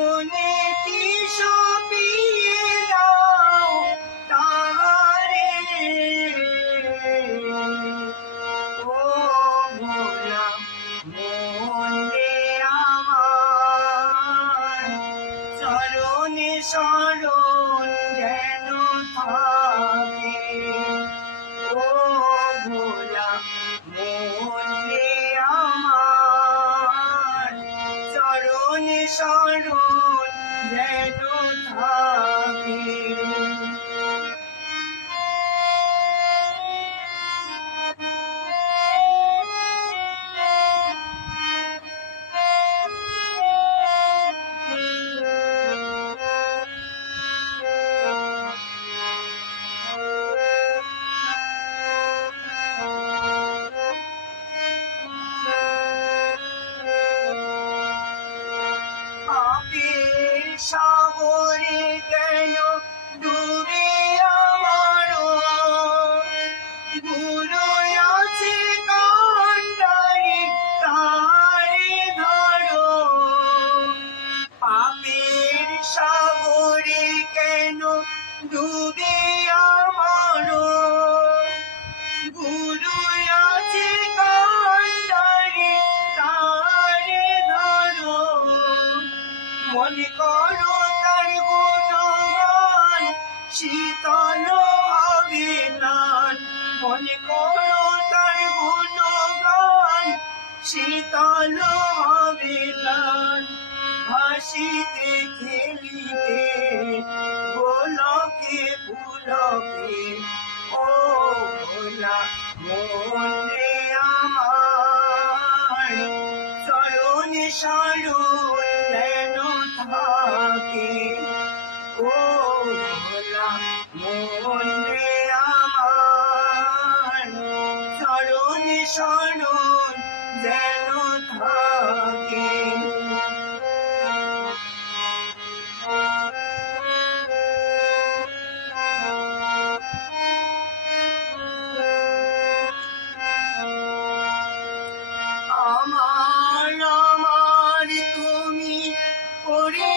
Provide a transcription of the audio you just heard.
মনে কি সপিয়ে দাও তাহারে, ও ভোলা মন রে আমার, চরণে শরণ যেন থাকে। ও ভোলা মন রে আমার, চরণে শরণ যেন থাকে। পাপের সাগরে কেন ডুবে আমার, গুলো আছে কান্ডারি তারে ধরো। পাপের সাগরে কেন ডুবে আমার, গুলো আছে কান্ডারি তারে ধরো। মনে করো তার গুণগান, শীতল হবে প্রাণ। মনে করো তার গুণগান, শীতল হবে প্রাণ। হাসিতে খেলিতে গোলকে পুলকে, ও ভোলা মন রে আমার, চরণে শরণ যেন থাকে। ও ভোলা মন রে আমার, চরণে শরণ যেন থাকে। আমার তুমি করে